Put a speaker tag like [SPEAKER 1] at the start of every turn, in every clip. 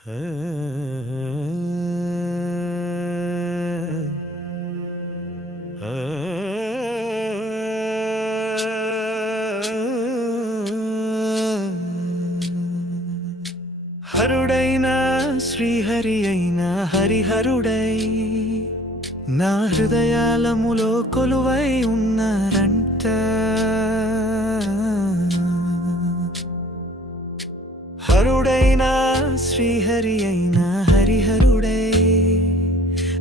[SPEAKER 1] హరుడైన శ్రీహరి అయిన హరిహరుడై నా హృదయాలములో కొలువై ఉన్నారంట. హరుడై శ్రీహరి అయిన హరిహరుడే.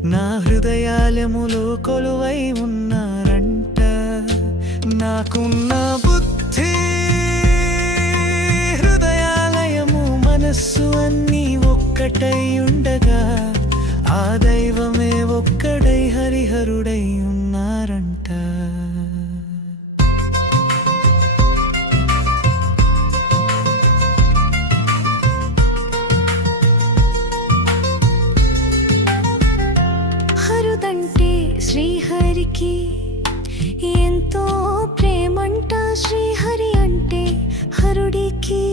[SPEAKER 1] నా హృదయాలములో కొలువై ఉన్నారంట. నాకున్న బుద్ధి హృదయాలయము మనస్సు అన్నీ ఒక్కటై ఉండగా ఆ దైవమే ఒక్కడై హరిహరుడే.
[SPEAKER 2] శ్రీహరికి ఎంతో ప్రేమంట శ్రీహరి అంటే హరుడికి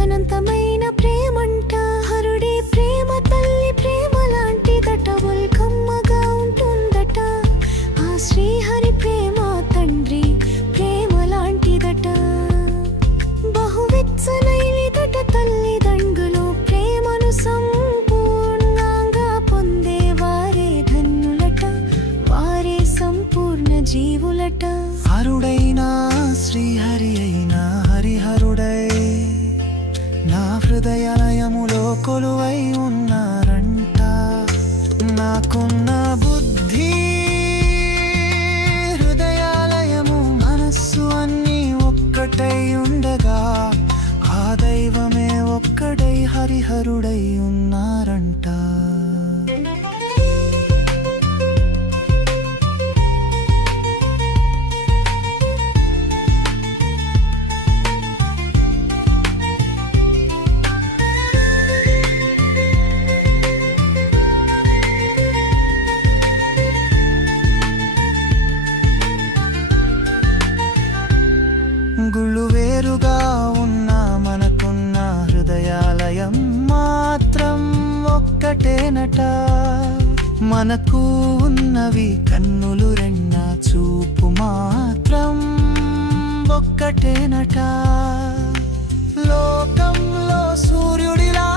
[SPEAKER 2] అనంతమైన ప్రేమ శ్రీహరి
[SPEAKER 1] అయిన హరిహరుడై నా హృదయాలయములో కొలువై ఉన్నారంట. నాకున్న బుద్ధి హృదయాలయము మనస్సు అన్నీ ఒక్కటై ఉండగా ఆ దైవమే ఒక్కడై హరిహరుడై ఉన్నారంట. ఒక్కటేనట మనకు ఉన్నవి కన్నులు రెన్న చూపు మాత్రం ఒక్కటేనట. లోకంలో సూర్యుడిలా.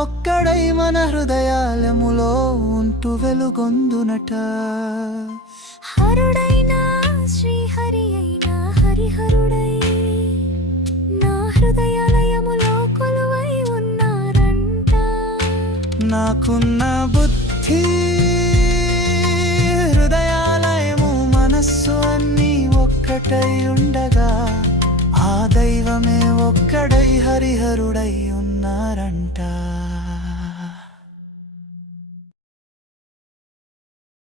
[SPEAKER 1] ఒక్కడై మన హృదయాలములో ఉంటూ వెలుగొందునట. నాకున్న బుద్ధి హృదయాలయము మనస్సు అన్ని ఒక్కటై ఉండగా ఆ దైవమే ఒక్కడై హరిహరుడై ఉన్నారంట.